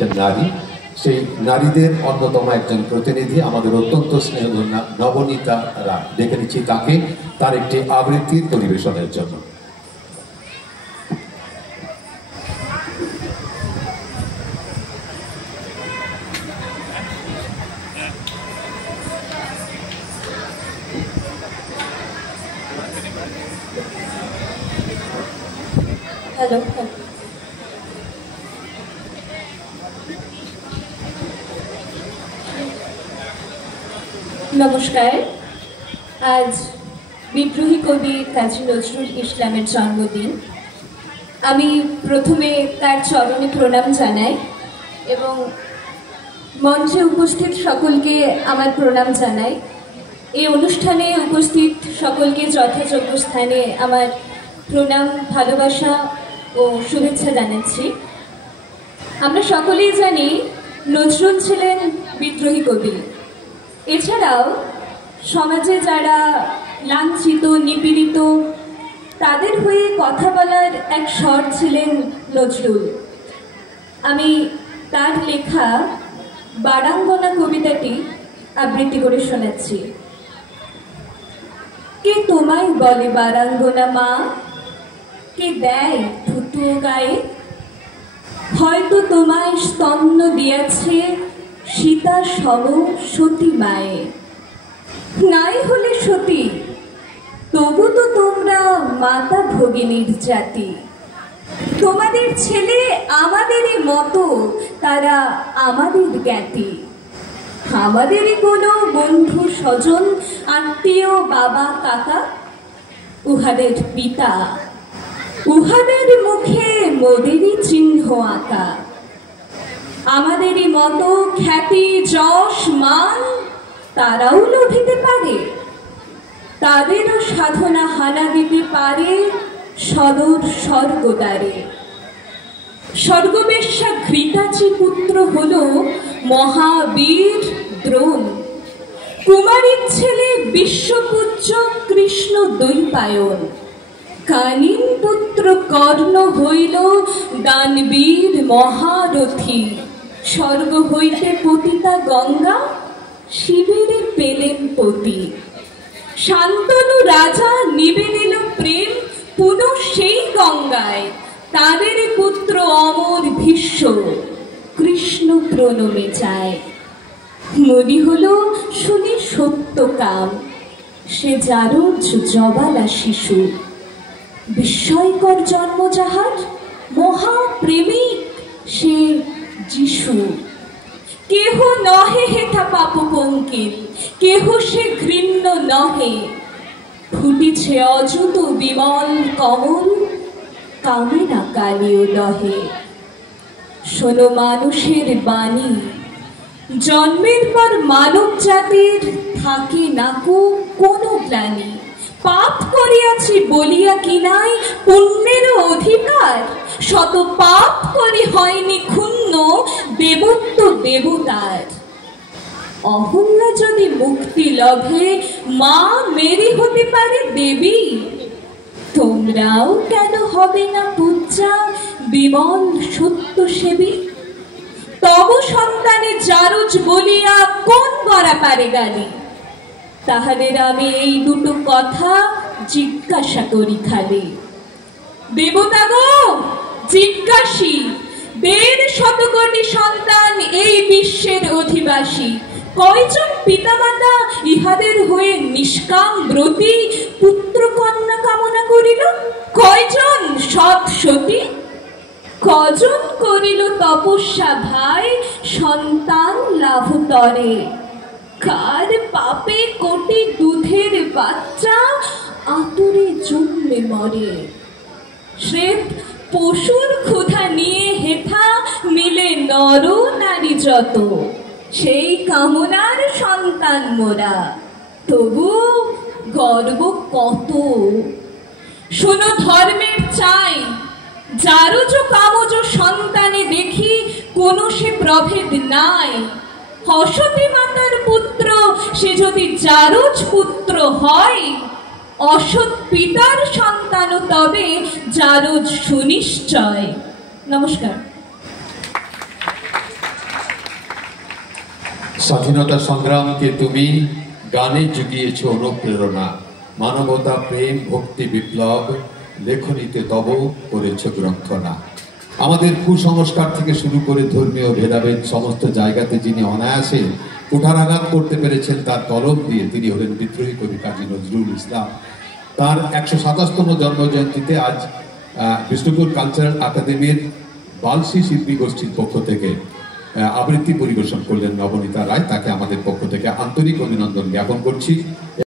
হচ্ছেন নারী। সেই নারীদের অন্যতম একজন প্রতিনিধি আমাদের অত্যন্ত স্নেহধন্যা নবনীতা রায়। দেখে নিচ্ছি তাকে তার একটি আবৃত্তি পরিবেশনের জন্য। হ্যালো, নমস্কার। আজ বিদ্রোহী কবি কাজী নজরুল ইসলামের জন্মদিন। আমি প্রথমে তার চরণে প্রণাম জানাই এবং মঞ্চে উপস্থিত সকলকে আমার প্রণাম জানাই। এই অনুষ্ঠানে উপস্থিত সকলকে যথাযোগ্য স্থানে আমার প্রণাম, ভালোবাসা ও শুভেচ্ছা জানাচ্ছি। আমরা সকলেই জানি নজরুল ছিলেন বিদ্রোহী কবি। এছাড়াও সমাজে যারা লাঞ্ছিত, নিপীড়িত, তাদের হয়ে কথা বলার এক স্বর ছিলেন নজরুল। আমি তার লেখা বারাঙ্গনা কবিতাটি আবৃত্তি করে শোনাচ্ছি। কে তোমায় বলে বারাঙ্গনা মা, কে দেয় থুতু গায়ে? হয়তো তোমায় স্তন্য দিয়েছে সীতা সম সতী মায়ে। নাই হলে সতী, তবু তো তোমরা মাতা ভগিনীর জাতি। তোমাদের ছেলে আমাদেরই মতো, তারা আমাদের জ্ঞাতি। আমাদেরই কোনো বন্ধু স্বজন, আত্মীয়, বাবা কাকা, উহাদের পিতা। উহাদের মুখে মোদেরই চিহ্ন আঁকা। আমাদেরই মতো খ্যাতি, যশ, মান তারাও লভিতে পারে। তাদেরও সাধনা হানা দিতে পারে সদর স্বর্গদ্বারে। স্বর্গবেশ্যা ঘৃতাচি পুত্র হল মহাবীর দ্রোণ। কুমারীর ছেলে বিশ্বপূজ্য কৃষ্ণ দ্বৈপায়ন। কানীন পুত্র কর্ণ হইল দানবীর মহারথী। স্বর্গ হইতে পতিতা গঙ্গা শিবিরে পেলেন পতি। শান্তনু রাজা নিবে নিল প্রেম পুনঃ সেই গঙ্গায়। তাদের পুত্র অমর ভীষ্ম কৃষ্ণ প্রণমে যায়। মনি হল শুনি সত্য কাম, সে যারো জবালা শিশু। বিস্ময়কর জন্ম যাহার, মহাপ্রেমিক সে যিশু। কেহ নহে হেথা পাপ পঙ্কিল, কেহ সে ঘৃণ্য নহে। ফুটিছে অযুত বিমল কমল, কামে না কালিও দহে। শোনো মানুষের বাণী, জন্মের পর মানব জাতির থাকে নাকো কোনো গ্লানি। পাপ করিয়াছি বলিয়া কি নাই পুণ্যেরও অধিকার? শত পাপ করি হয়নি ক্ষুণ্ণ দেবত্ব দেবতার। অহল্যা যদি মুক্তি লভে, মা মেরি হতে পারে দেবী। তোমরাও কেন হবে না পূজা বিমল সত্য সেবী? তব সন্তানে জারজ বলিয়া কোন গড়া পারে গালি? তাহাদের আমি এই দুটো কথা জিজ্ঞাসা করি খালি। দেবতা গো জিজ্ঞাসী, ১৫০ কোটি সন্তান এই বিশ্বের অধিবাসী। কয়জন পিতামাতা ইহাদের হয়ে নিষ্কাম ব্রতী পুত্র কন্যা কামনা করিল? কয়জন সৎ সতী? কজন করিল তপস্যা ভাই সন্তান লাভ তরে? কার পাপে কোটি দুধের বাচ্চা আতুরে জন্মে মরে? শ্বেত পশুর ক্ষুধা নিয়ে হেথা মিলে নর নারী যত, সেই কামনার সন্তান মোরা, তবু গর্ব কত। শোনো ধর্মের চাই, জারজ কামজ সন্তানে দেখি কোনো সে প্রভেদ নাই। অসতী মাতার পুত্র সে যদি জারজ পুত্র হয়, অসৎ পিতার সন্তানও তবে জারজ সুনিশ্চয়। নমস্কার। স্বাধীনতা সংগ্রামকে তুমি গানে জুগিয়েছ অনুপ্রেরণা, মানবতা প্রেম ভক্তি বিপ্লব লেখনীতে তব করেছ গ্রন্থনা। আমাদের কুসংস্কার থেকে শুরু করে ধর্মীয় ভেদাভেদ সমস্ত জায়গাতে যিনি অনায়াসে কুঠারাঘাত করতে পেরেছেন তার কলম দিয়ে, তিনি হলেন বিদ্রোহী কবি কাজী নজরুল ইসলাম। তার 127তম জন্মজয়ন্তীতে আজ বিষ্ণুপুর কালচারাল একাডেমির বালসি শিল্পী গোষ্ঠীর পক্ষ থেকে আবৃত্তি পরিবেশন করলেন নবনীতা রায়। তাকে আমাদের পক্ষ থেকে আন্তরিক অভিনন্দন জ্ঞাপন করছি।